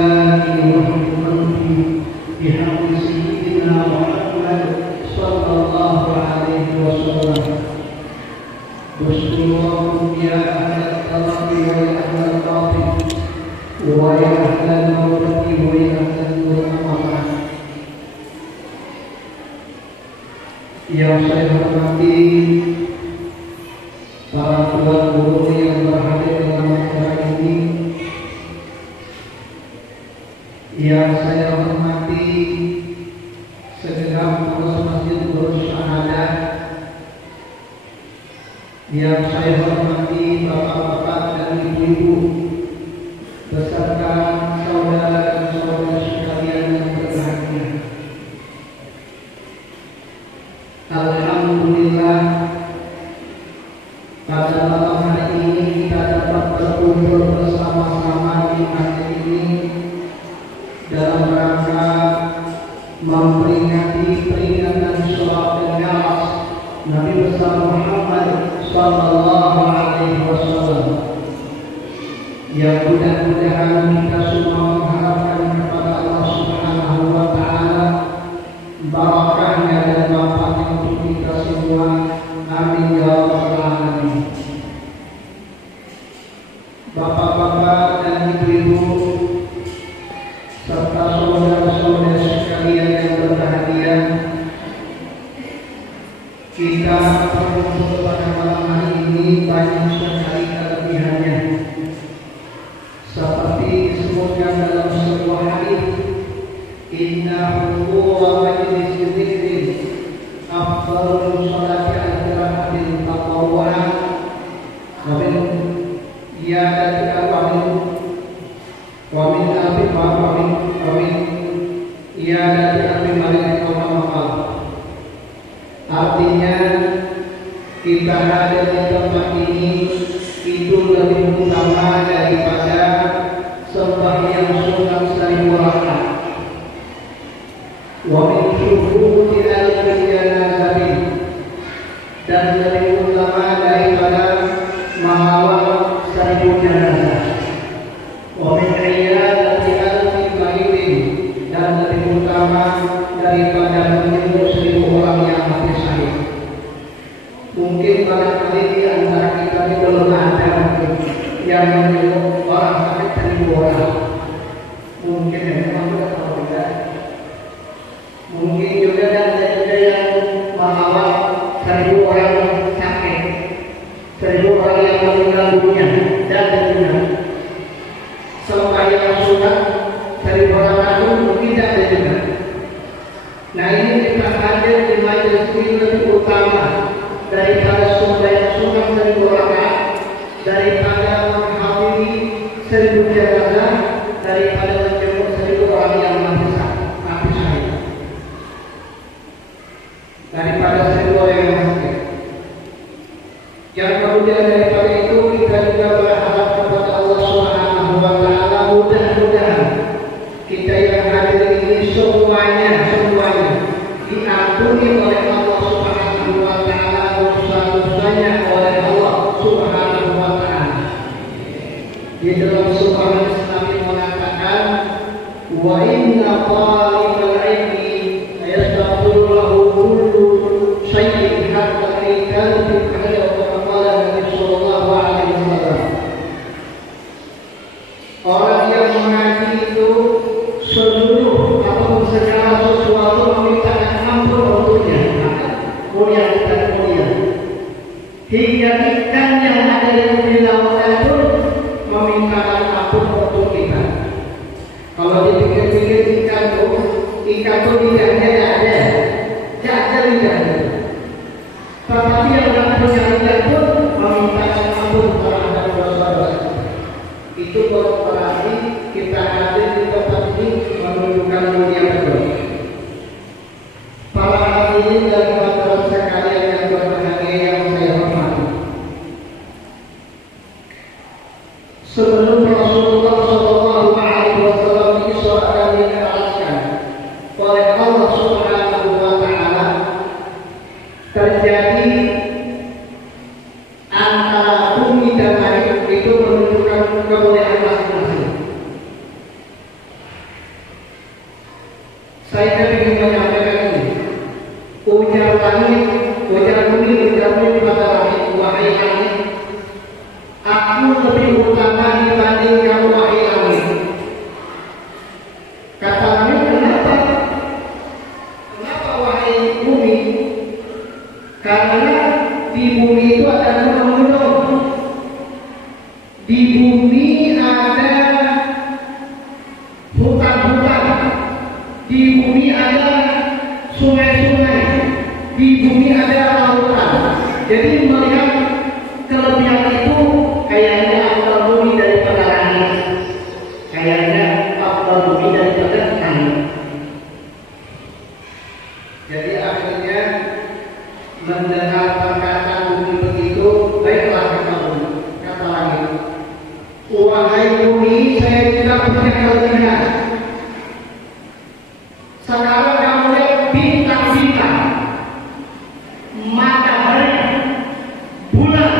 الله وحكمته بحق سيدنا محمد صلى الله عليه وسلم. بشكركم يا أهل الطلب ويا أهل الطاعة ويا أهل الموت ويا أهل الأمانة. Yang saya hormati para tuan guru yang berhadir dalam acara ini, yang saya hormati segenap pengurus Masjid Nurul Syahadat, yang saya hormati bapak-bapak dan ibu-ibu beserta saudara dan saudara sekalian yang berbahagia. Alhamdulillah, pada malam hari ini kita dapat berkumpul bersama-sama di masjid ini dalam rangka memperingati peringatan Syura Mi'raj Nabi besar Muhammad sallallahu alaihi wasallam. Ya, mudah-mudahan kita semua mengharapkan kepada Allah Subhanahu wa taala barakahnya dan manfaatnya untuk kita semua. Amin ya rabbal alamin. Bapak-bapak dan ibu-ibu serta saudara-saudara sekalian yang berbahagia, kita berkumpul pada malam hari ini banyak sekali kelebihannya. Seperti disebutkan dalam sebuah hadis, inna huwa majlis dzikrin afdalul sholati al-rahmatil tatawwu'ah wa min iyadati artinya kita hadir di tempat ini itu lebih utama daripada sembahyang sunat 1000 rakaat. Wa min syuhudi al-janazatin, dan lebih utama daripada mengawal 1000 jenazah. Wa min iyadati al-maridin, dan lebih utama daripada menyembuh 1000 orang yang mati syahid. Mungkin barangkali di antara kita ini belum ada yang menyembuh orang sakit 1000 orang. Mungkin memang tidak tahu tidak. Mungkin juga ada juga yang mengawal 1000 orang sakit, 1000 orang yang meninggal dunia, dan juga sembahyang sunat 1000 orang mungkin ada juga. Nah, ini kita hadir di majelis ini lebih utama daripada sembahyang sunat 1000 rakaat, daripada menghadiri 1000 jenazah, daripada menjemput 1000 orang yang mati syahid, daripada 1000 orang yang sakit. Yang kemudian daripada itu kita juga berharap kepada Allah Subhanahu wa taala, mudah-mudahan kita yang hadir ini semuanya diampuni oleh Allah Subhanahu wa taala, dosa-dosanya oleh Allah Subhanahu wa taala. Di dalam surah Al-Islam mengatakan, wa inna talibal ilmi yastaghfiru lahu kullu syai'in hatta al-kalbi kama qala Nabi sallallahu alaihi wasallam. Orang yang mengaji itu seluruh atau segala sesuatu memintakan ampun untuknya, mulia dan mulia. Hingga ikan yang ada di lautan pun memintakan ampun untuk kita. Kalau dipikir-pikir ikan itu lidahnya ada lidahnya. Tetapi yang tidak punya lidah pun memintakan ampun terhadap dosa-dosa. Itu berarti kita hadir di tempat ini menunjukkan mulia betul. Para hadirin dan hadirat sekalian yang berbahagia yang saya hormati, sebelum Rasulullah sallallahu alaihi wasallam Isra dan Mi'rajkan oleh Allah Subhanahu wa taala, terjadi antara bumi dan langit itu menunjukkan kemuliaan masing-masing. Saya ingin menyampaikan ini. Ujar langit, ujar bumi, ujar bumi pada langit, wahai langit, aku lebih utama dibanding kamu, wahai langit. Kata langit, kenapa? Kenapa wahai bumi? Karena di bumi itu ada gunung-gunung. Di bumi ada hutan-hutan. Di bumi ada sungai-sungai. Di bumi ada lautan. Jadi melihat kelebihan itu kayaknya afdal bumi daripada langit. Kayaknya afdal bumi daripada langit. Jadi akhirnya mendengar perkataan bumi begitu, baiklah kata bumi, kata langit. Wahai bumi, saya tidak punya kelebihan. Sekarang kamu lihat bintang-bintang, matahari, bulan,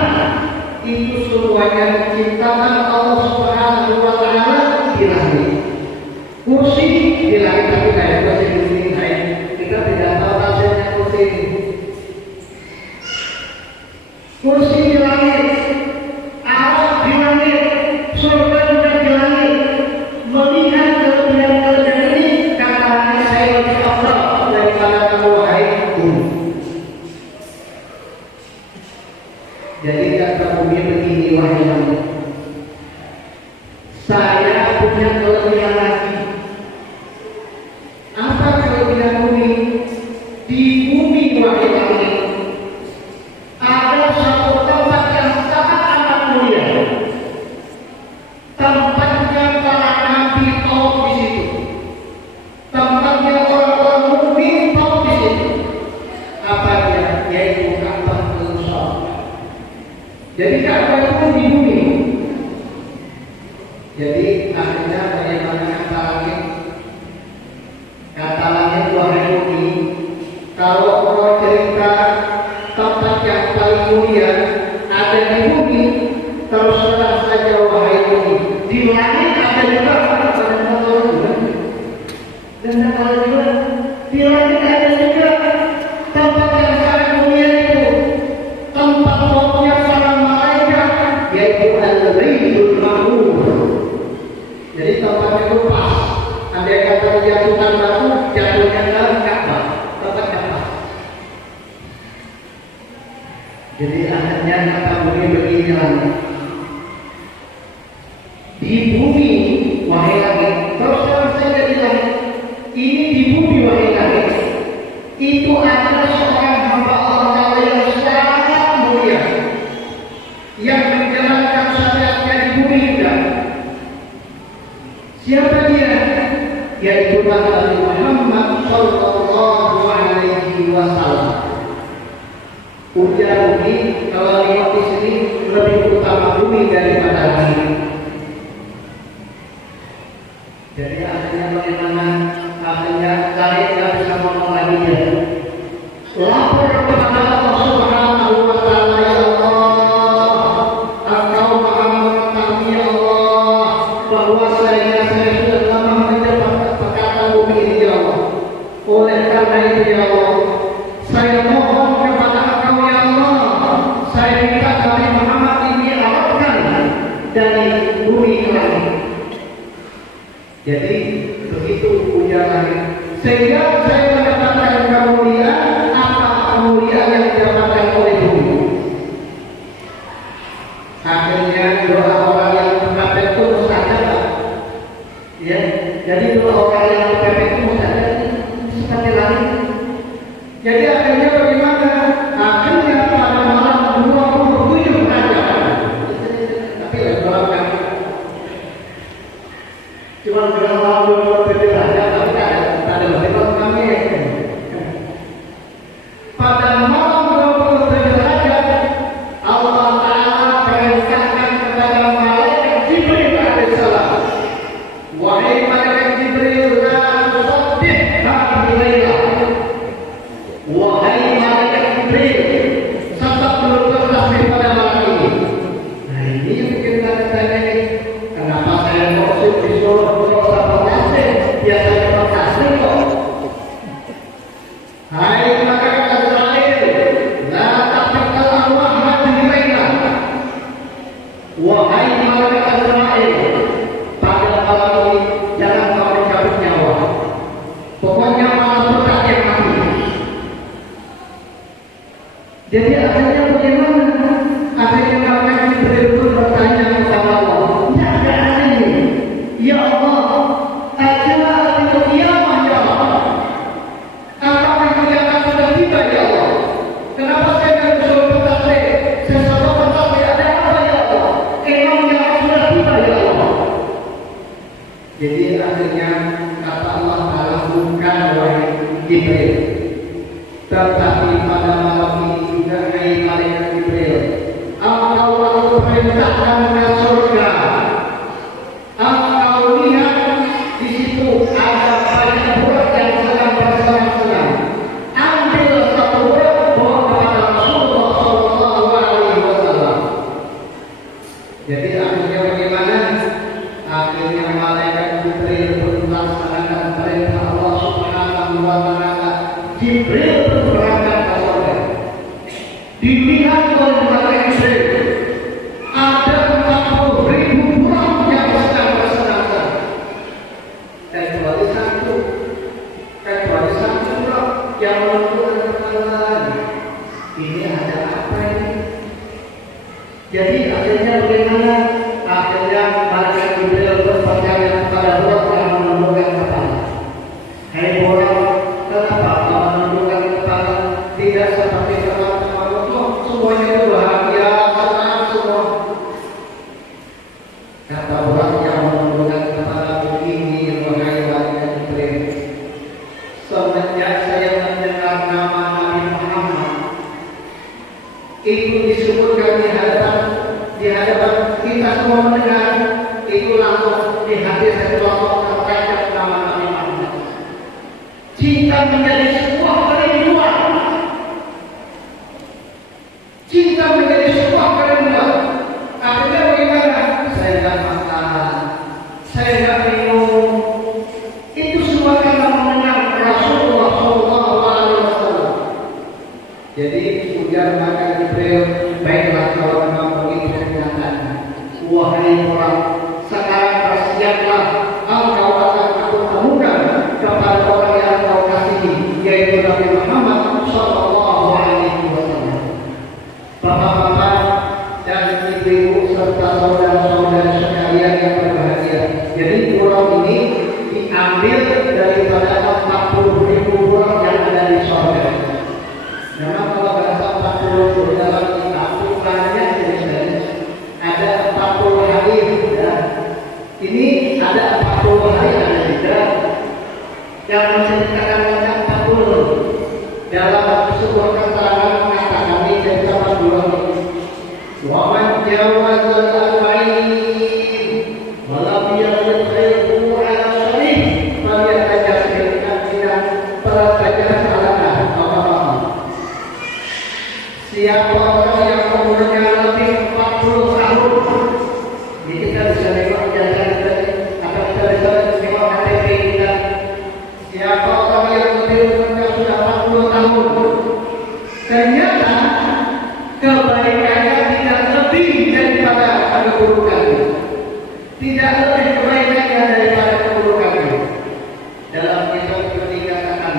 itu semuanya diciptakan Allah Subhanahu wa Ta'ala di langit. Kursi di langit, tapi kayak kursi di sini, kita tidak tahu hasilnya kursi ini. Kursi di langit, alat di langit, surga juga di langit. Melihat kelebihan-kelebihan ini, katanya saya lebih afdal daripada kamu, wahai bumi. Jadi kata bumi begini, wahai langit, saya punya kelebihan lagi. Apa kelebihan bumi? Di bumi, wahai langit, ada satu tempat yang sangat amat mulia. Tempatnya para nabi tahu di situ. Tempatnya orang-orang mukmin tahu di situ. Apa dia? Yaitu Ka'batul Musharrafah. Jadi Ka'bah itu di bumi. Jadi akhirnya bagaimana kata langit? Kata langit, wahai bumi, kalau Allah cerita tempat yang paling mulia ada di bumi, terus terang saja wahai bumi. Di langit ada juga, dan ada juga di langit ada juga tempat yang sangat mulia itu, tempat mautnya para malaikat, yaitu Al-Baitul Ma'mur. Jadi tempat itu pas. Andai kata jatuhkan batu, jatuhnya dalam Ka'bah, tempat Ka'bah. Jadi akhirnya kata bumi begini langit. Di bumi, wahai langit, terus terang saja di langit. Ini di bumi, wahai langit. Itu adalah seorang hamba Allah yang sangat mulia, yang menjalankan syariatnya di bumi juga. Siapa dia? Yaitu Nabi Muhammad Sallallahu Alaihi Wasallam. Ujar bumi, kalau lihat di sini lebih utama bumi daripada langit. Jadi akhirnya bagaimana? Akhirnya langit tidak bisa ngomong lagi ya. Lapor kepada Allah Subhanahu wa Ta'ala, ya Allah, Engkau Maha mengetahui ya Allah bahwa saya sudah lama menjawab perkataan bumi ini ya Allah. Oleh karena itu ya Allah, saya mohon kepada Engkau ya Allah, saya minta Nabi Muhammad ini arahkan dari bumi ke langit. Jadi begitu ujar langit, sehingga saya mendapatkan kemuliaan. Apa kemuliaan yang didapatkan oleh bumi? Akhirnya doa orang yang kepepet itu mustajab. Ya, jadi doa orang yang kepepet itu mustajab seperti langit. Jadi akhirnya bagaimana? Akhirnya pada malam 27 derajat. Tapi ya doakan. Cuma bilang malam 27 derajat, tapi tak ada lebih kami. Pada malam 27 derajat, Allah Ta'ala perintahkan kepada malaikat Jibril alaihissalam, wahai malaikat Jibril, la tusabbih hadhihi lailah. Wahai malaikat Jibril, tetap bertasbih pada malam ini. Nah ini yang bikin tanya ini, kenapa saya mau disuruh sama tasbih? akhirnya bagaimana? Akhirnya mereka betul-betul bertanya kepada Allah. Ya ada ini. Ya Allah, ajal itu kiamat ya Allah. Apakah kiamat sudah tiba ya Allah? Kenapa saya tidak disuruh bertasbih? Saya suruh bertasbih ada apa ya Allah? Emang kiamat sudah tiba ya Allah? Jadi akhirnya kata Allah Ta'ala bukan wahai Jibril, tetapi pada malam ini juga hai malaikat Jibril, engkau aku perintahkan ke surga. Engkau lihat di situ ada banyak burak yang sedang bersenang-senang. Ambil satu burak bawa kepada Rasulullah Sallallahu Alaihi Wasallam. Jadi akhirnya bagaimana? Akhirnya malaikat Jibril pun melaksanakan perintah Allah Subhanahu Wa Taala. Jibril berangkat ke surga. Dilihat oleh malaikat Jibril ada 40.000 burak yang sedang bersenang-senang. Kecuali satu burak yang menentukan kepala. Ini ada apa ini? Jadi akhirnya bagaimana? Akhirnya malaikat Jibril bertanya kepada burak yang menentukan kepala. Hai burak, kenapa kau menentukan kepala? Tidak seperti teman-teman itu semuanya itu bahagia, senang semua. Kata burak yang menentukan kepala begini, wahai malaikat Jibril. Semenjak saya mendengar nama Nabi Muhammad itu disebutkan di hadapan kita semua mendengar, itu langsung di hati saya langsung terpecah nama Nabi Muhammad. Cinta menjadi sebuah kerinduan. Cinta menjadi sebuah kerinduan. Akhirnya bagaimana? Saya tidak makan, saya tidak minum. Itu semua karena mendengar Rasulullah Sallallahu Alaihi Wasallam. Jadi ujar maka Jibril, baiklah kalau memang begitu kenyataannya. Wahai orang, sekarang bersiaplah, engkau akan aku temukan kepada orang yang engkau kasihi, yaitu Nabi Muhammad Sallallahu Alaihi Wasallam. Bapak-bapak dan ibu-ibu serta saudara-saudara sekalian yang berbahagia. Jadi pulau ini diambil daripada 40.000 pulau yang ada di surga. Memang kalau bahasa 40 dalam kitab banyak jenis-jenis. Ada 40 hari ya. Ini ada 40 hari ada juga yang menceritakan tentang 40. Dalam sebuah keterangan mengatakan ini dari 40. Wa man jawazal arba'in wa lam yadkhilhu 'ala sharih falyatajassal bidan falyatajassal siapa orang yang umurnya lebih 40 tahun. Ini kita bisa tengok jasa kita atau kita bisa tengok KTP kita. Siapa orang yang lebih umurnya sudah 40 tahun, ternyata kebaikannya tidak lebih daripada keburukannya. Tidak lebih kebaikannya daripada keburukannya. Dalam kisah seperti katakan,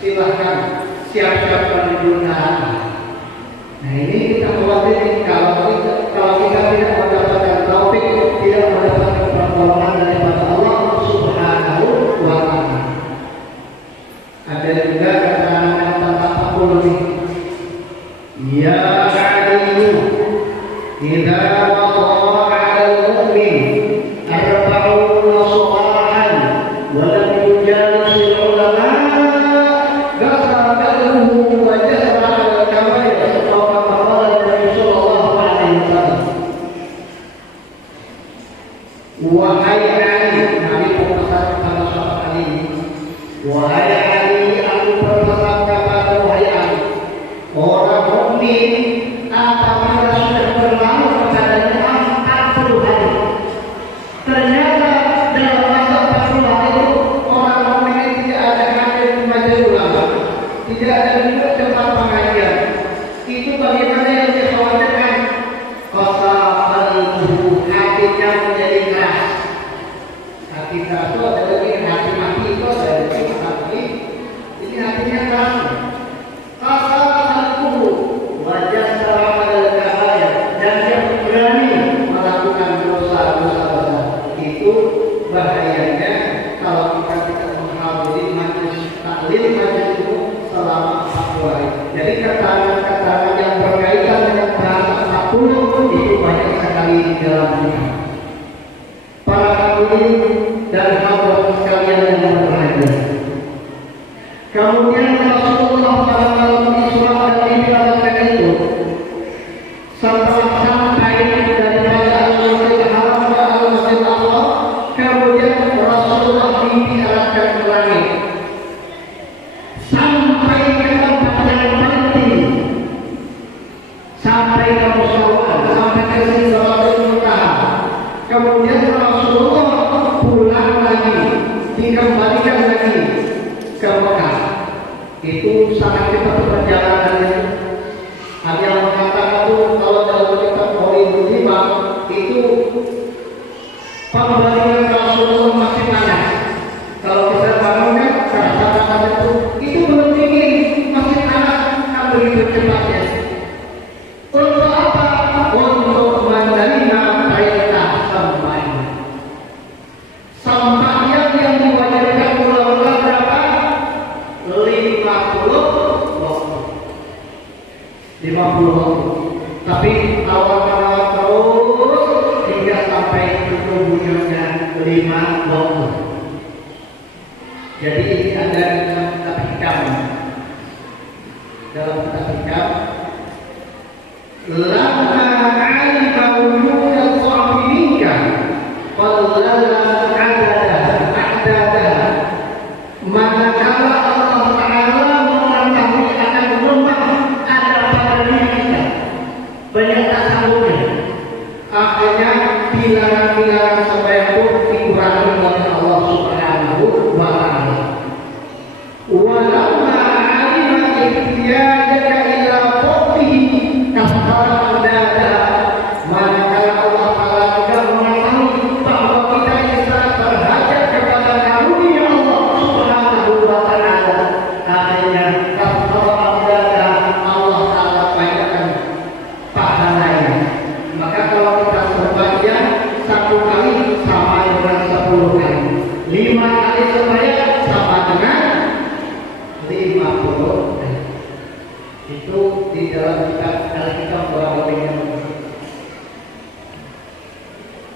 silahkan siap-siap menuju neraka. Nah ini kita khawatir kalau kita tidak mendapatkan taufik, tidak mendapatkan pertolongan daripada Allah Subhanahu wa Ta'ala. Ada juga keterangan tentang 40 ini. Ya aliyu idza wada'a 'alal mu'min arba'una shalahan wa lam yujalis ulama wahai Ali, Nabi berpesan kepada sahabat Ali, wahai Ali, aku berpesan kepada wahai Ali, orang mukmin apabila sudah berlalu kepadanya 40 hari, ternyata dalam masa 40 hari itu orang mukmin tidak ada hadir di majelis ulama, tidak ada juga tempat pengajian. Itu bagaimana yang dikhawatirkan? Hatinya menjadi keras. Hati keras itu ada lagi hati mati itu ada lagi hati. Ini hatinya keras. itu bahayanya kalau kita tidak menghadiri majelis taklim majelis itu selama 40 hari. Jadi keterangan-keterangan yang berkaitan dengan bahasa 40 itu banyak sekali di dalam kitab. Para hadirin dan hadirat sekalian yang berbahagia. Kemudian Rasulullah pada malam Isra dan Mi'raj itu setelah sampai daripada Al-Masjidil Haram ke Al-Masjidil Aqsa, kemudian Rasulullah diarahkan ke langit sampai ke tempat yang penting, sampai ke Musawwar, sampai ke Sidratul Muntaha. Kemudian Rasulullah pulang lagi, dikembalikan lagi ke Mekah. Itu sangat cepat perjalanannya. Ada yang mengatakan itu kalau dalam kitab Qaulul Himam itu pembalikan Rasulullah masih panas. Kalau kita bangunkan kata-kata itu belum dingin, masih panas, kan begitu cepatnya. Untuk apa? Untuk menerima perintah sembahyang. Sembahyang yang diwajibkan ulama berapa? 50 waktu. 50 waktu. Tapi awal-awal terus hingga sampai kemudiannya 5 waktu. Jadi ini ada dalam kitab hikam. Dalam kitab hikam, lama alima wujud al-dhafi minka qallala a'dadah. Manakala Allah Ta'ala mengetahui akan lemah ada pada diri kita, banyak tak sanggupnya, akhirnya bilangan-bilangan sembahyang pun dikurangi oleh Allah Subhanahu wa Ta'ala. Walamma alima ihtiyajaka ila fadlihi kafara a'dadah. Manakala Allah Ta'ala juga mengetahui bahwa kita ini sangat berhajat kepada karunia Allah Subhanahu wa Ta'ala, akhirnya kafara a'dadah, Allah Ta'ala banyakkan pahalanya. Maka kalau kita sembahyang 1 kali sama dengan 10 kali, 5 kali sembahyang sama dengan 50. Itu di dalam kitab Al-Kitab Al-Hikam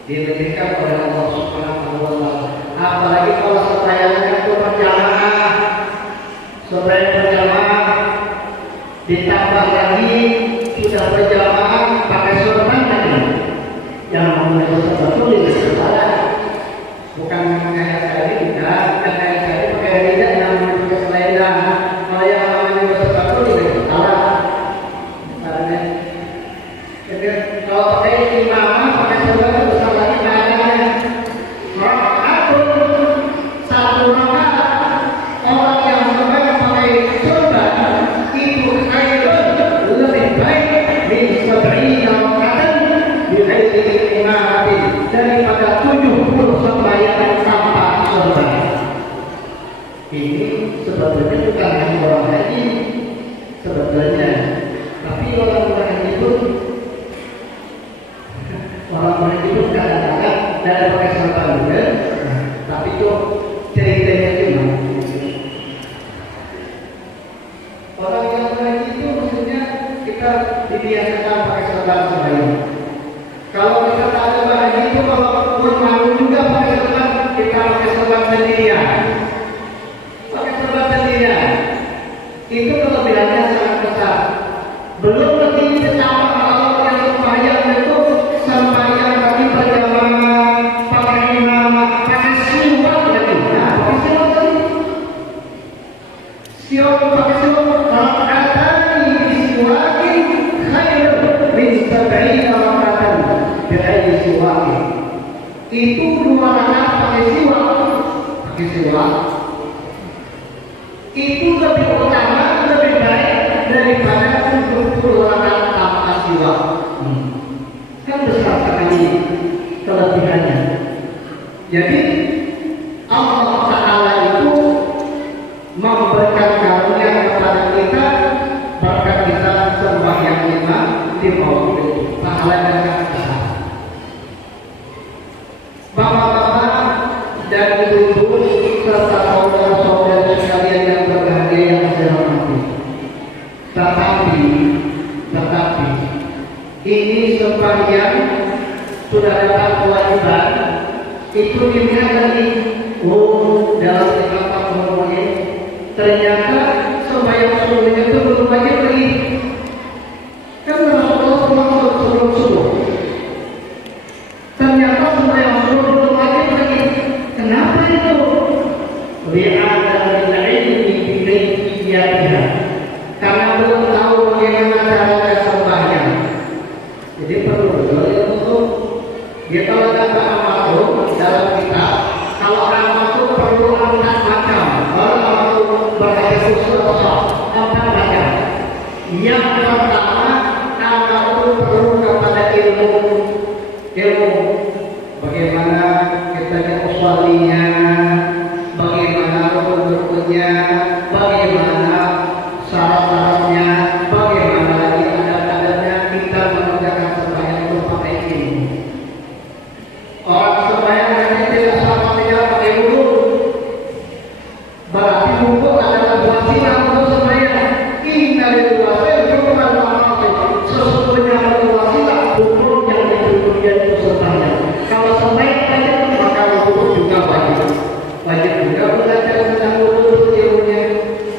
dilebihkan oleh Allah Subhanahu wa Ta'ala. Apalagi kalau sembahyangnya itu berjamaah, sembahyang berjamaah ditambah lagi sudah berjamaah pakai sorban lagi, yang namanya sorban betul itu salah, bukan kayak sekali tidak, bukan kayak sekali pakai lidah yang namanya pakai selendang. Kalau yang namanya sorban betul itu salah. Misalnya, jadi kalau pakai imamah pakai sorban itu besar lagi pahalanya. Rakaatun 1 rakaat orang yang sembahyang pakai sorban itu khairun, lebih baik min 70 rakaatan bi ghairi imamatin, daripada 70 sembahyang tanpa sorban. Ini sebetulnya bukan hanya orang haji sebetulnya, tapi orang haji pun kadang-kadang dari pakai sorban juga, tapi itu ceritanya cuma orang yang haji itu maksudnya kita dibiasakan pakai sorban sembahyang. Kalau kita tak ada haji itu kalau pun malu juga pakai sorban, kita pakai sorban sendirian. Pakai sorban sendirian itu kelebihannya sangat besar. Belum lagi ditambah kalau yang sembahyang itu sembahyang tadi berjamaah pakai imamah, pakai siwak lagi. Nah, pakai siwak tadi. Siwak pakai siwak. Rakaatani bisiwakin khairun min 70 rakaatan bi'ayi siwakin. Itu 2 rakaat pakai siwak. Pakai siwak itu lebih utama, lebih baik daripada 70 rakaat tanpa siwak. Kan besar sekali kelebihannya. Jadi Allah Ta'ala itu memberikan karunia kepada kita berkat kita sembahyang 5 di waktu itu. Pahalanya sangat besar. Bapak-bapak itu dilihat lagi, oh dalam beberapa kemudian ternyata sembahyang subuhnya itu belum wajib lagi. Kan Rasulullah pulang sebelum subuh. Ternyata sembahyang subuh belum wajib lagi. Kenapa itu? Li'ada ilmi bilayyatiha. Karena belum tahu bagaimana cara sembahyang. Jadi perlu untuk dia kalau kata amal dalam kitab, kalau amal itu perlu 4 macam. Kalau amal itu berada khusus empat macam. Yang pertama, amal itu perlu kepada ilmu. Bagaimana kita usualinya, bagaimana rukunnya, bagaimana syarat-syaratnya, bagaimana lagi adab-adabnya kita mengerjakan sembahyang itu pakai ilmu. Orang sembahyang nanti tidak sama tidak pakai wudu, berarti wudu adalah wasilah untuk sembahyang. Inna lillahi wa inna ilaihi raji'un. Sesungguhnya wasilah hukum yang ditujukan itu sembahyang. Kalau sembahyang saja maka wudu juga wajib. Wajib juga belajar tentang wudu ilmunya.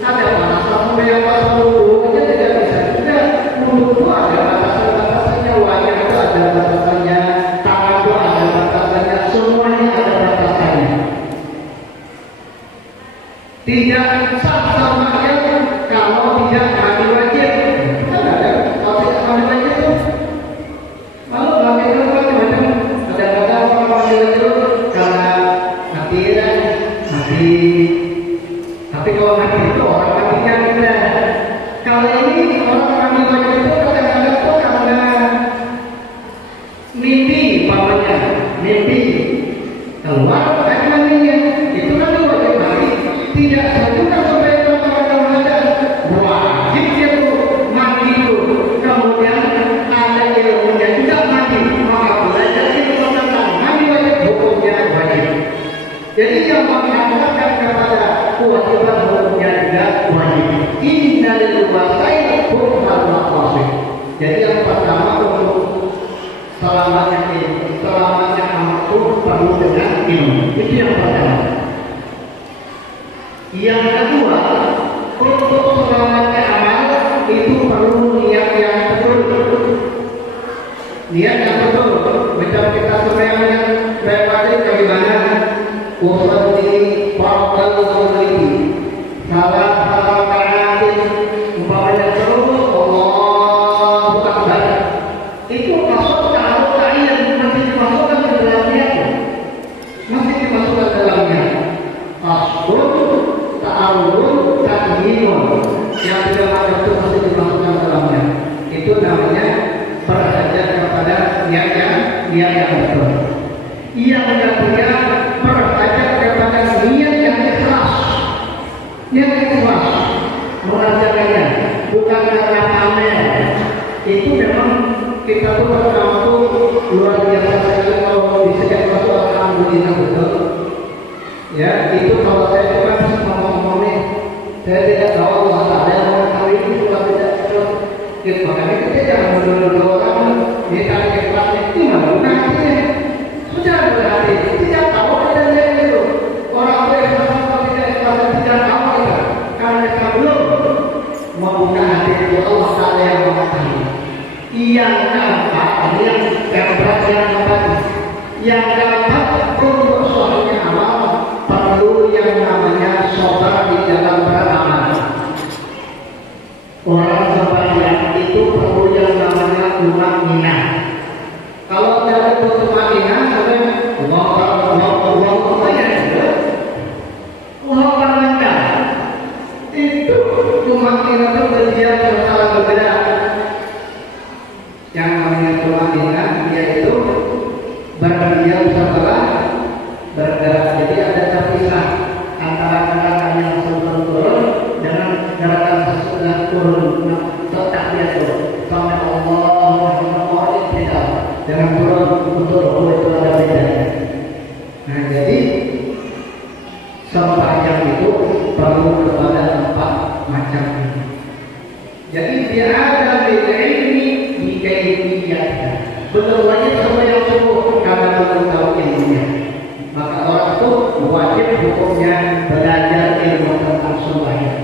Ada batasan sembahyang pas wudu aja tidak bisa juga. Wudu itu ada batasan-batasannya, wajib itu ada batasannya, tangan itu ada batasannya, semuanya ada batasannya. Tidak sah sembahyang kalau tidak mandi wajib. Kan ada kalau tidak mandi wajib itu. Lalu bagaimana macam-macam. Kadang-kadang orang mandi wajib karena mati. Tapi kalau mati itu orang matinya kita. Kalau ini orang mandi wajib itu kadang-kadang itu karena mimpi, pamannya mimpi keluar dari mandinya, itu kan wajib mandi. Tidak satukan supaya orang ada wajib itu mandi itu. Kemudian ada ilmunya juga mandi, maka belajar ilmu tentang mandi wajib hukumnya wajib. Jadi yang mengatakan kepada kewajiban hukumnya juga wajib. Inna lillahi hukmal maqasid. Jadi yang pertama untuk selamatnya ilmu, selamatnya amal itu perlu dengan ilmu. Itu yang pertama. Yang kedua, untuk selamatnya amal itu perlu niat yang betul. Niat yang betul. Macam kita sembahyang repati bagaimana? Usolli fardal sholli salat rakaatin umpamanya terus Allahu Akbar. Itu masuk kalau kalian masih dimasukkan ke dalamnya, masih dimasukkan ke dalamnya. Asbun ta'awun ta'minun yang tidak ada itu masih dimasukkan ke dalamnya. Itu namanya perhatian kepada niat yang betul. Yang ketiga perhatian kepada niat yang ikhlas. Niat ikhlas mengerjakannya bukan karena pamer. Itu memang kita tuh pertama tuh luar biasa sekali kalau bisa masuk alhamdulillah betul. Ya itu kalau saya coba ngomong nih, saya tidak tahu Allah Taala mengetahui itu kalau tidak terus. Makanya kita jangan menuduh orang ini tarik ikhlasnya itu bukan hatinya. Sudah berarti tidak tahu dan dia itu orang berikhlas atau tidak ikhlas tidak tahu kita karena kita belum membuka hati itu Allah Taala yang mengetahui. Yang keempat, yang keempat untuk suaminya amal perlu yang namanya sabar di dalam beramal. Orang sembahyang itu perlu yang namanya tumakninah. Kalau tidak ada tumakninah, itu tumakninah itu berdiam salah berbeda. Yang namanya tumakninah yaitu berdiam setelah bergerak. Jadi ada terpisah antara gerakan yang langsung turun dengan gerakan sesudah turun. Tetap dia turun sampai Allah tidak dengan turun untuk itu ada bedanya. Nah jadi sembahyang itu perlu kepada 4 macam ini. Jadi dia ada ilmi di kaifiyatnya. Belum lagi sembahyang subuh karena belum tahu ilmunya. sesuatu wajib hukumnya belajar ilmu tentang sembahyang.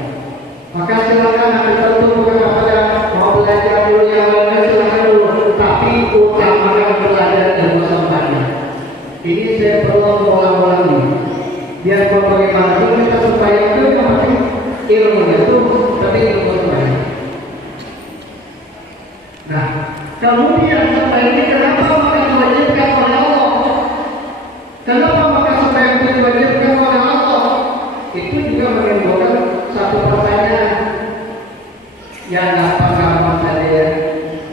Maka silakan Nabi tentu kepada mau belajar dulu yang lain silakan dulu, tapi utamakan belajar ilmu sembahyang. Ini saya perlu mengulang-ulangi. Biar bagaimana kita sembahyang itu yang penting ilmunya itu, tapi ilmu sembahyang. Nah, kemudian sembahyang ini kenapa maka diwajibkan oleh Allah? Kenapa maka sembahyang itu diwajibkan oleh Allah? Itu juga menimbulkan satu pertanyaan yang gampang-gampang saja ya.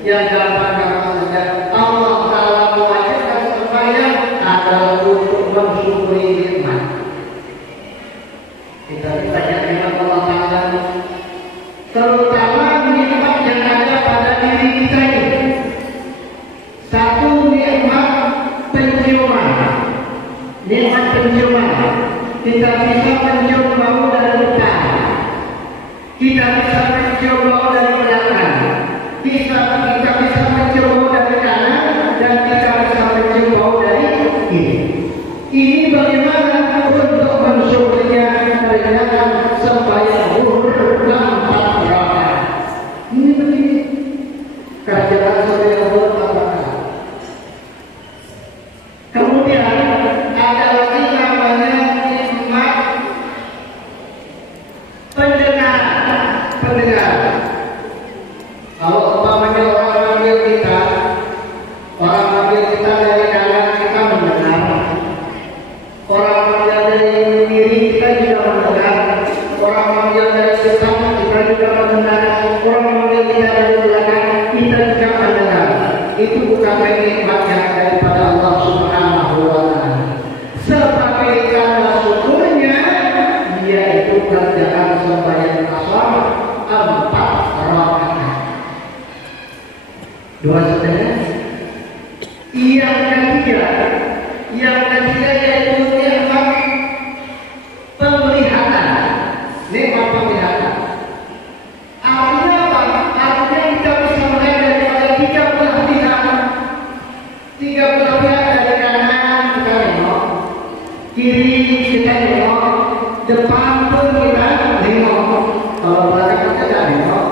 Yang gampang-gampang saja. Allah Ta'ala mewajibkan sembahyang adalah untuk mensyukuri nikmat. Kita banyak nikmat Allah Ta'ala, terutama nikmat yang ada pada diri kita ini. Satu nikmat penciuman. Nikmat penciuman. Kita bisa mencium bau dari depan. Kita bisa mencium bau dari belakang. Kita bisa mencium bau dari kanan dan kita bisa mencium bau dari kiri. Ini bagaimana untuk mensyukurinya dengan sembahyang zuhur 4 rakaat. Ini begini. Kerjaan sembahyang zuhur 4 rakaat. Kemudian ada lagi namanya nikmat pendengar. Kalau umpamanya orang manggil kita dari kanan kita mendengar, orang manggil dari kiri kita juga mendengar, orang manggil dari depan kita juga mendengar, orang manggil kita dari belakang kita juga mendengar. Itu bukan nikmat yang daripada Allah Subhanahu wa Ta'ala. Sebagai tanda syukurnya, yaitu kerjaan sembahyang asar 4 rakaat. 2,5. Yang ketiga yaitu nikmat penglihatan. Nikmat penglihatan. Artinya apa? Artinya kita bisa melihat daripada 3 belah pihak. 3 belah pihak dari kanan kita nengok, kiri kita nengok, depan pun kita nengok. Kalau belakang kita tidak nengok,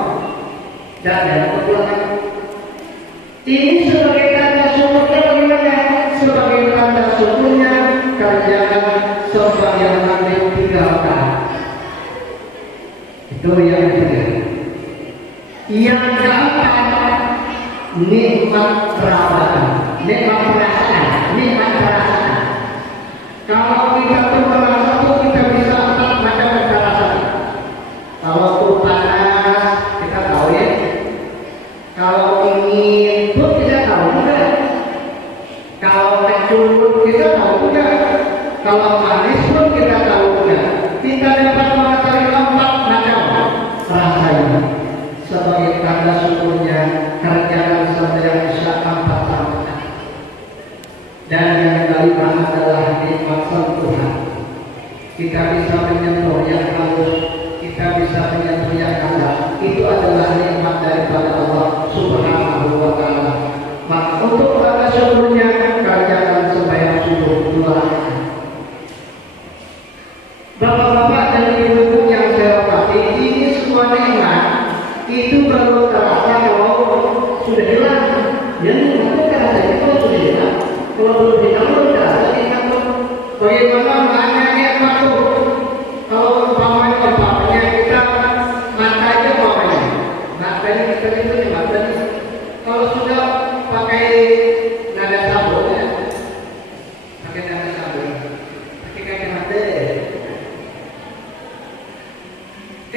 tidak nengok ke belakang. Ini sebagai tanda syukurnya bagaimana? Sebagai tanda syukurnya kerjakan sembahyang maghrib 3 rakaat. Itu yang ketiga. Yang keempat, nikmat perasaan. Nikmat perasaan. Kalau kita tuh merasa tuh kita bisa 4 macam perasaan. Kalau tuh panas kita tahu ya. Kalau ingin pun kita tahu juga. Kalau kecut kita tahu juga. Kalau manis pun kita tahu juga. Kita dapat mengetahui 4 macam rasa ini. Sebagai tanda syukurnya kerjaan sembahyang isya 4 rakaat. Dan yang kelima adalah nikmat sentuhan. Kita bisa menyentuh yang halus, kita bisa menyentuh yang kasar. Itu adalah nikmat daripada Allah Subhanahu wa Ta'ala. Maka untuk tanda syukurnya kerjakan sembahyang subuh 2 rakaat. Bapak-bapak dan ibu-ibu yang saya hormati, ini semua nikmat itu baru terasa kalau sudah hilang. Yang itu terasa kalau sudah hilang. Kalau belum hilang belum terasa nikmat. Bagaimana maknanya nikmat itu? Kalau umpamanya kita mata aja umpamanya, matanya kita itu nikmat. Kalau sudah pakai nada sabun ya, pakai kacamata.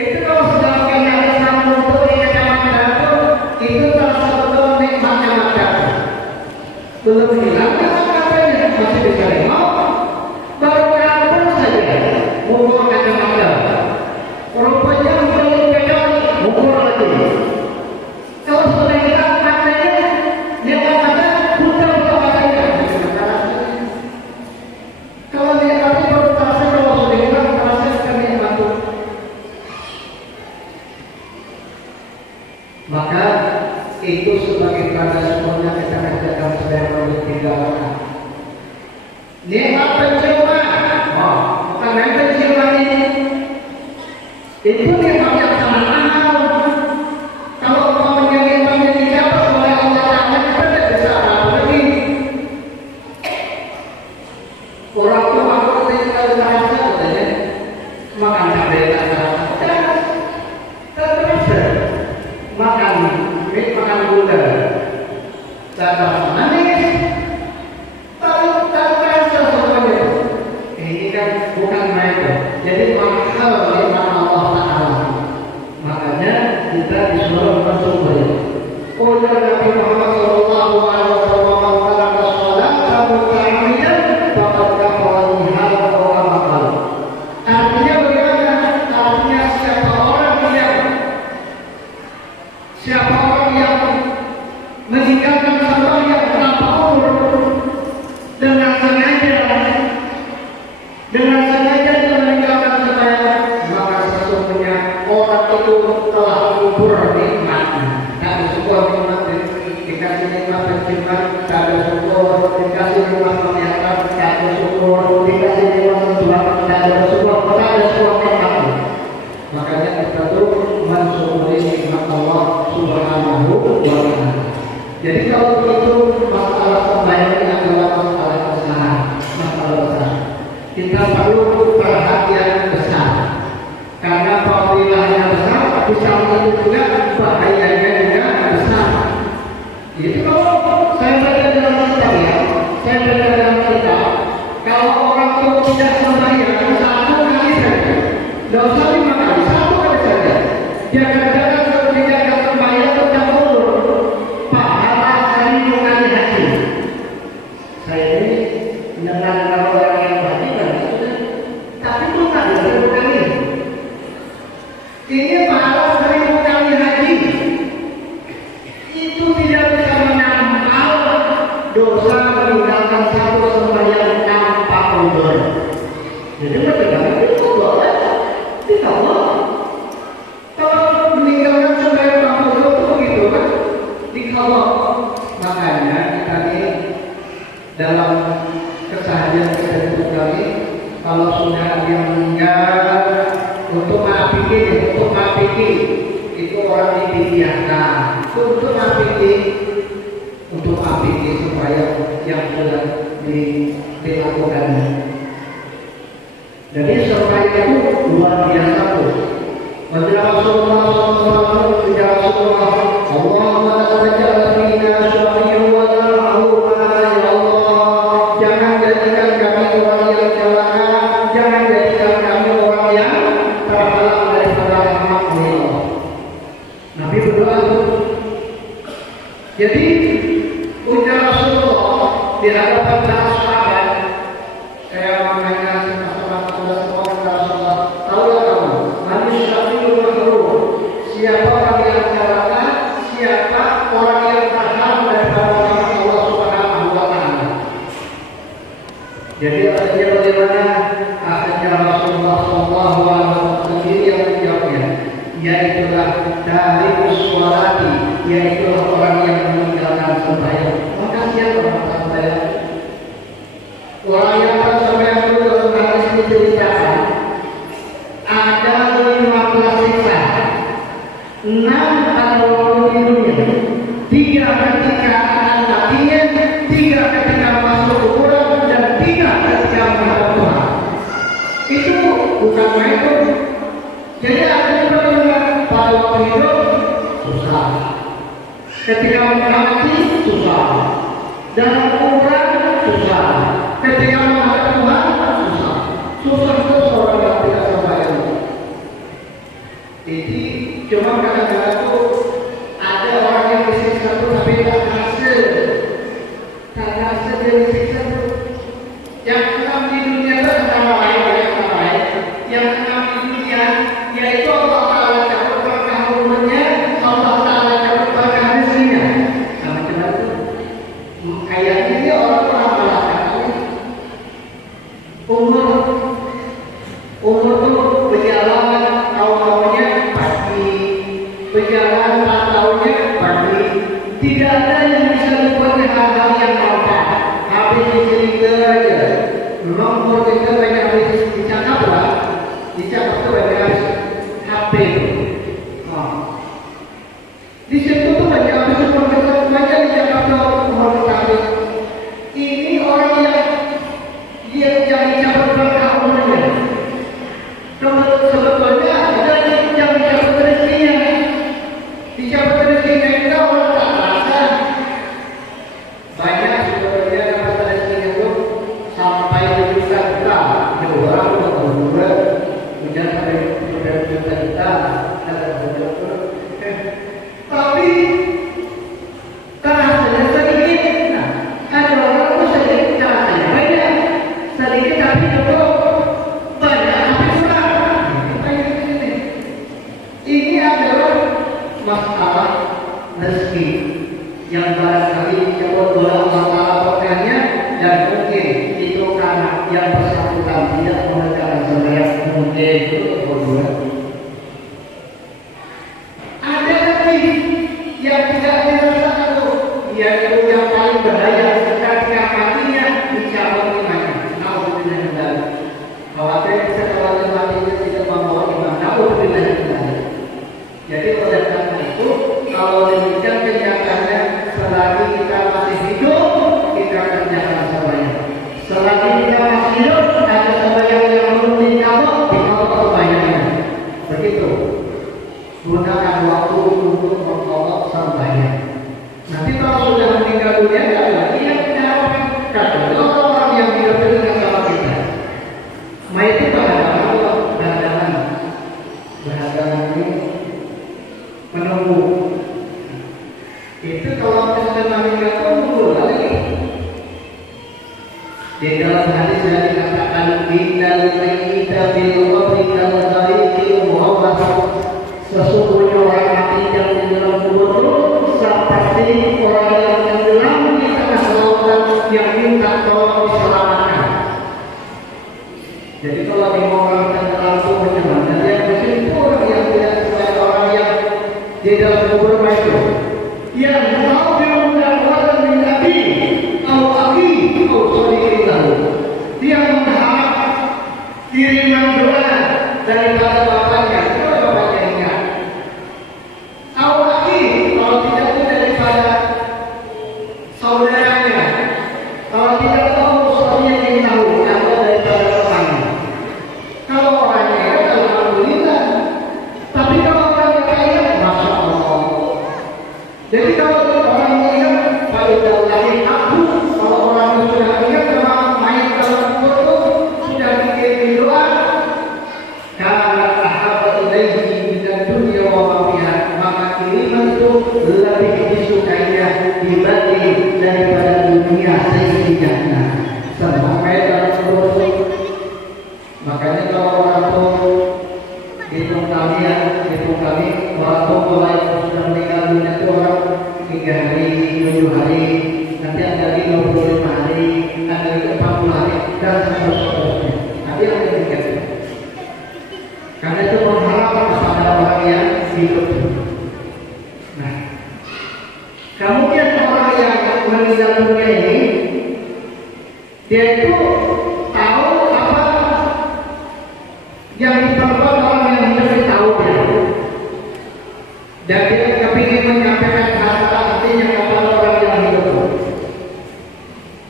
Itu kalau sudah pakai nada sabun untuk kacamata itu terasa betul nikmatnya mata. Belum hilang kan katanya masih bisa nengok. Baru kalau bukan main. Jadi mahal di mata Allah Taala. Makanya kita disuruh bersyukur. Qul Nabi Muhammad sallallahu alaihi wasallam qala salata muta'ammidan faqad kafara biha wa amal. Artinya bagaimana? Artinya siapa orang yang meninggalkan sembahyang tanpa uzur dengan sengaja dia meninggalkan sembahyang, maka sesungguhnya orang itu telah kubur nikmatnya. Tak bersyukur nikmat dikasih nikmat penciuman, tak bersyukur dikasih nikmat penglihatan, tak bersyukur dikasih nikmat sentuhan, tak bersyukur nikmat. Makanya kita terus mensyukuri nikmat Allah Subhanahu wa Ta'ala. Jadi kalau begitu masalah sembahyang ini adalah masalah besar. Kita perlu perhatian besar. Karena fadilahnya besar, bisa itu juga bahayanya juga besar. Jadi kalau saya baca dalam kitab kalau orang itu tidak sembahyang satu kali saja, tidak usah 5 kali, satu kali saja. Jangan-jangan kalau tidak sembahyang tetap ulur, pahala 1000 kali haji. Saya ini mendengar orang yang haji kan, tapi bukan 1000 kali. Ini pahala 1000 kali haji. Itu tidak bisa menambal dosa meninggalkan satu sembahyang tanpa uzur. Jadi bagaimana itu boleh? Tidak boleh. Kalau meninggalkan sembahyang tanpa uzur itu begitu kan? Dikawal. Makanya kita ini dalam keseharian kita kali, kalau sudah dia meninggal untuk mapiki itu orang dibiarkan untuk mapiki supaya yang sudah dilakukan. Jadi supaya itu luar biasa tuh. Rasulullah SAW tidak Rasulullah Allahumma la taj'al fina syaqiyyan wa la mahruman ya Allah. Jangan jadikan kami orang yang celaka, jangan jadikan kami orang yang terhalang daripada rahmat-Mu ya Allah. Nabi berdoa tuh. Jadi ujar Rasulullah di hadapan para sahabat, saya menanya sama Rasulullah, tahulah kamu manusia itu mahrum, siapa orang yang celaka, siapa orang yang terhalang daripada rahmat Allah Subhanahu wa Ta'ala. Jadi akhirnya bagaimana? Akhirnya Rasulullah SAW sendiri yang menjawabnya, yaitulah dari sholati, yaitu orang yang meninggalkan sembahyang. Maka siapa sembahyang? Orang yang sembahyang itu dalam hadis diceritakan ada 15 siksa. 6 pada waktu di dunia, 3 ketika akan matinya, 3 ketika masuk kuburan, dan 3 ketika menghadap Tuhan. Itu bukan main. Jadi ada juga pada waktu hidup susah, ketika mati susah, dalam kuburan susah, ketika menghadap Tuhan susah terus orang yang tidak sembahyang. Jadi cuma kadang-kadang tuh ada orang yang disiksa tuh tapi tak hasil dia disiksa tuh. Yang 6 di dunia itu antara lain, yang 6 di dunia yaitu Allah Ta'ala cabut berkah umurnya, Allah Ta'ala cabut berkah rezekinya. Sama cuma itu. Kayaknya dia orang pernah umur itu berjalan tahun-tahunnya pagi, berjalan tahun-tahunnya pagi. Tidak ada yang bisa dibuat hal-hal yang nampak. Habis dicerita aja. Memang umur kita banyak habis dicakap lah. Dicakap itu banyak HP itu. Di situ tuh banyak habis umur kita banyak dicakap umur kita habis. Ini orang yang dia jadi cabut berkah umurnya. Sebetulnya ada yang dicabut rezekinya. Dicabut rezekinya itu orang tak rasa. Banyak sebetulnya dapat rezekinya itu sampai 7 juta. Khawatir setelah mati itu tidak membawa iman. Alhamdulillah. Jadi oleh karena itu, kalau demikian kenyataannya, selagi kita masih hidup, kita kerjakan semuanya. Selagi kita masih hidup, ada sembahyang yang belum dikabul sembahyangnya. Begitu. Gunakan waktu untuk mengkabul sembahyang. Nanti kalau sudah meninggal dunia, tidak lagi yang kita harapkan. Orang yang hidup dengan sama kita, mayat itu berhadapan Allah, berhadapan ini menunggu. Itu kalau kita meninggal menunggu lagi. Di dalam hadis yang dikatakan innal mayyita bil qabri kal ghariqi muhawwah, sesungguhnya orang mati yang di dalam kubur seperti orang yang tenggelam di tengah lautan yang minta tolong diselamatkan. Jadi kalau di orang tenggelam itu bagaimana? Dan yang bersih orang yang tidak sesuai orang yang di dalam kubur itu yang mau diundang-undang Nabi al-Abi al-Sadiqillahu, dia mengharap kiriman doa daripada bapaknya. Kalau bapaknya ingat al-Abi, kalau tidak itu daripada saudaranya, kalau tidak tahu suaminya yang tahu atau daripada temannya. Kalau orangnya ya alhamdulillah, tapi kalau orangnya kaya, masya Allah. Jadi kalau orang ingat pada lagi aku, kalau orang itu sudah ingat sama main dalam kubur itu sudah bikin doa, karena sahabat ilaihi dan dunia wa fiha, maka kiriman itu lebih disukainya dibanding daripada dunia sejatinya. Sampai dalam kubur itu, makanya kalau orang itu hitung kami orang tua mulai sudah meninggal dunia itu orang 3 hari, 7 hari, nanti ada lagi 25 hari, ada lagi 40 hari, dan seterusnya. Tapi yang demikian. Karena itu mengharap kepada orang yang hidup. Nah, kemudian orang yang meninggal dunia ini, dia itu tahu apa yang diperbuat orang yang hidup tahu dia. Dan dia kepingin menyampaikan kata artinya kepada orang yang hidup.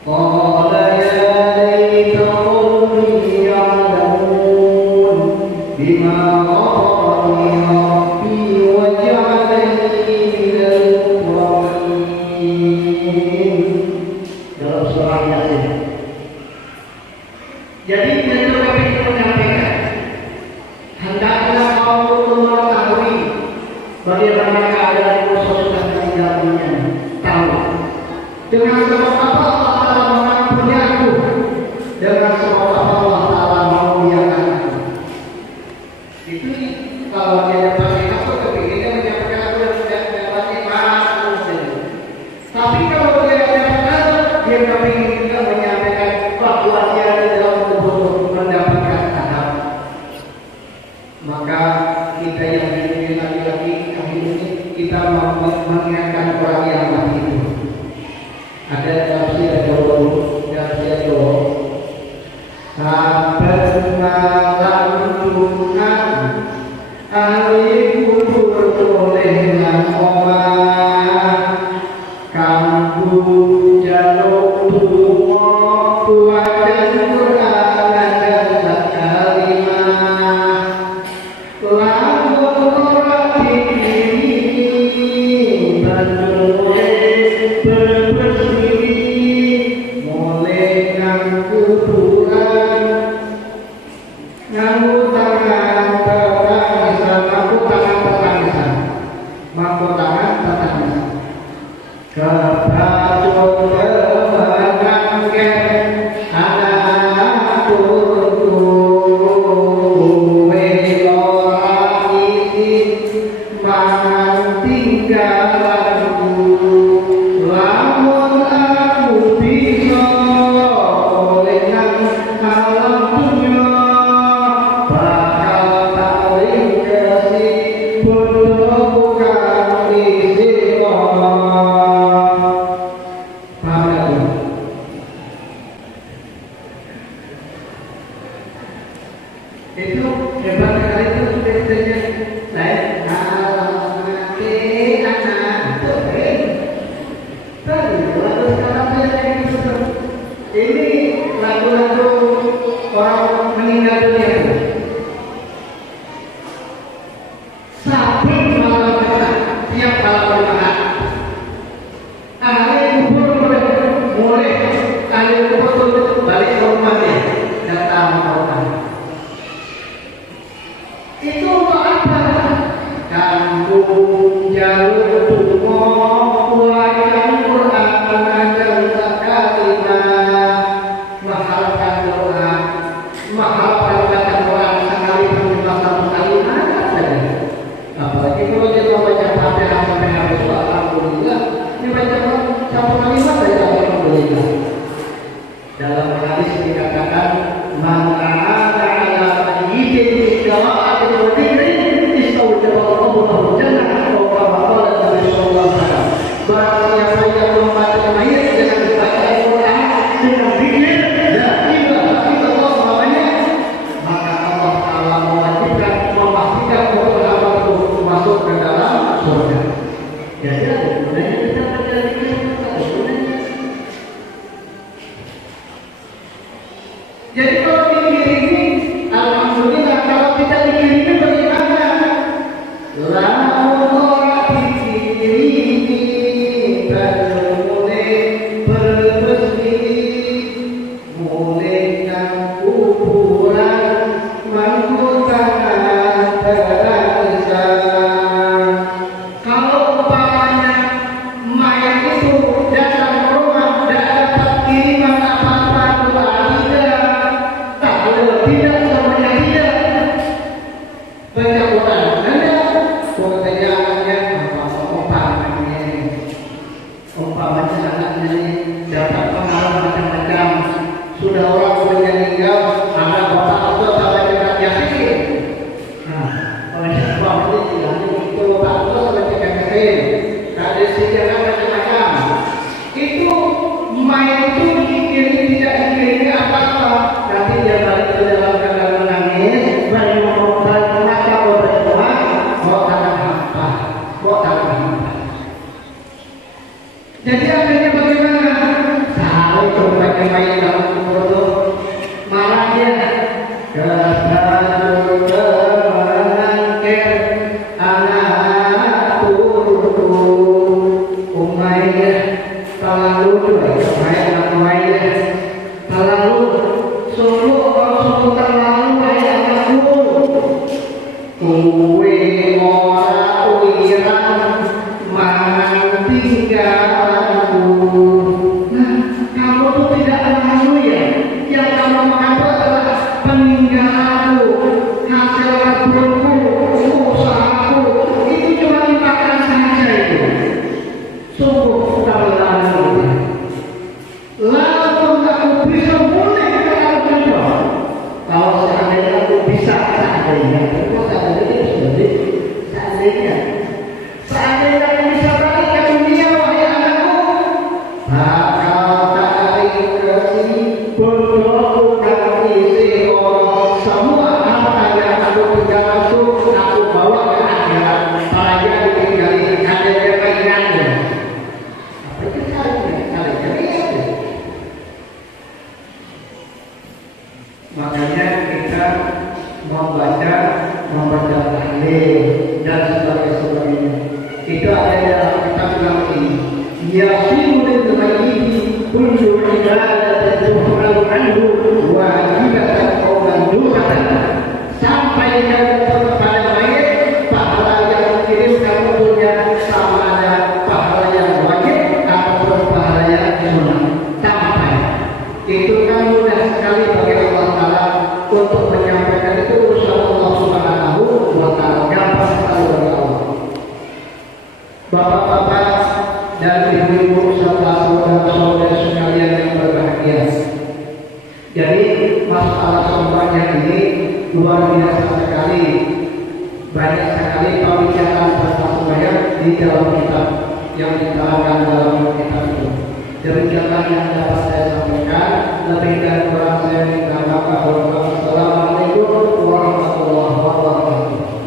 Qala ya laita qawmi ya'lamun bima ghafarani rabbi wa ja'alani minal mukramin. Dalam surah Yasin. Jadi dia itu kepingin menyampaikan, hendaklah kau mengetahui bagaimana keadaan Musa sudah meninggal dunia. Tahu dengan sebab apa Allah Ta'ala mengampuni aku, dengan sebab apa Allah Ta'ala memuliakan aku. Itu kalau dia pakai aku kepinginnya menyampaikan aku yang sudah mendapat iman. Tapi kalau dia menyampaikan, dia kepingin juga menyampaikan bahwa dia di dalam kubur mendapatkan adab. Maka kita yang ini lagi-lagi kami ini kita mengingatkan orang yang mati itu. Ada tafsir Jawa. Saben malam Jumat ahli kubur boleh nang omah, kambu jaluk donga kuwajan Quran dan kalimah. Lamun ora dikirimi banjur bersih mulai nang kuburan nganggo tangan tetangisan, mampu tangan tetangisan kebacut kemenangkan anak turku welora izin mangan tinggalanku. Lamun aku bisa oleh nang alam dunia, bakal tak ringkesi bodoh bukan isi. Paham Itu hebat sekali itu sudah saja. Saya anak itu tapi lagu sekarang saya kayak gitu. Ini lagu-lagu orang meninggal dunia. Sapi malam besar, tiap malam bermalam. Ahli kubur mulai, ahli kubur balik ke rumahnya, datang ke rumah. Itu untuk apa? Kampung jalur tumo, pulang Quran mengajar kalimah, mengharapkan doa, mengharapkan baca Quran sekali berjumlah satu kalimat saja. Apalagi kalau kita baca Fatihah sampai habis, alhamdulillah. Ini baca satu kalimat saja, alhamdulillah. Dalam hadis dikatakan, man ta'ala ala mayyidin qira'atin wa dhikrin istawjaba Allahu jannah wa qala Nabi sallallahu alaihi wasallam. Barang siapa yang membaca mayit dengan baca Al-Qur'an dengan zikir la ilaha illallah namanya, maka Allah Ta'ala mewajibkan memastikan bahwa hamba itu masuk ke dalam surga. Jadi ada gunanya kita baca zikir, ada gunanya. Jadi kalau dikirimi, alhamdulillah. Kalau kita dikirimi bagaimana? Lalu orang dikirimi mulai bersih, mulai kuburan mengutamakan terasa. Kalau umpamanya mayat itu datang ke rumah, tidak dapat kiriman apa-apa, doa tidak. Tidak semuanya tidak baca Quran, ada pertanyaannya umpamanya anaknya dapat pengaruh macam-macam, sudah orang meninggal, ada bapak atau sampai dekat yakin. Oleh sebab itu itu bapak atau sampai dekat yakin, ada sejarah macam-macam. Itu mayat itu dikirim tidak dikirim apa-apa. Nanti dia balik ke dalam keadaan menangis, balik maka berdoa, mau tanam hampa. Jadi akhirnya bagaimana? Tahu coba main dalam kubur itu, malah dia kebaru menangkir anak turun Umayyah terlalu Umayyah terlalu sungguh terlalu anakku, kuwe ora uiran mangan tinggalku. Nah, kamu tuh tidak malu ya? Yang kamu mengaku adalah peninggalanku, hasil kebunku, usahaku. Itu cuma dimakan saja itu. Sungguh terlalu. Lalu aku bisa mulai ke alam juga. Kalau seandainya aku bisa, seandainya aku bisa balik ke dunia, wahai anakku, bakal tarik kasih bodohku isi orang semua harta yang aku tinggal itu aku bawa ke akhirat. Saya ditinggali ada yang mainannya. Apa itu kalian? Makanya kita membaca tahlil dan sebagainya. Itu ada dalam kitab Nawawi. Yasinul mayyit kullu ibadatin tuqbalu anhu wajibatan aw mandubatan. Sampai kepada mayit, pahala yang dikirimkan untuknya sama ada pahala yang wajib ataupun pahala yang sunnah. Sampai itu kan mudah sekali bagi Allah Ta'ala untuk menyampaikan itu urusan Allah Subhanahu wa Ta'ala. Gampang sekali bagi Allah. Bapak-bapak dan ibu-ibu serta saudara-saudara sekalian yang berbahagia. Jadi masalah semuanya ini luar biasa sekali. Banyak sekali pembicaraan tentang sembahyang di dalam kitab yang diterangkan dalam kitab itu. Demikianlah yang dapat saya sampaikan. Lebih dan kurang saya minta maaf. Wassalamualaikum warahmatullahi wabarakatuh. wabarakatuh.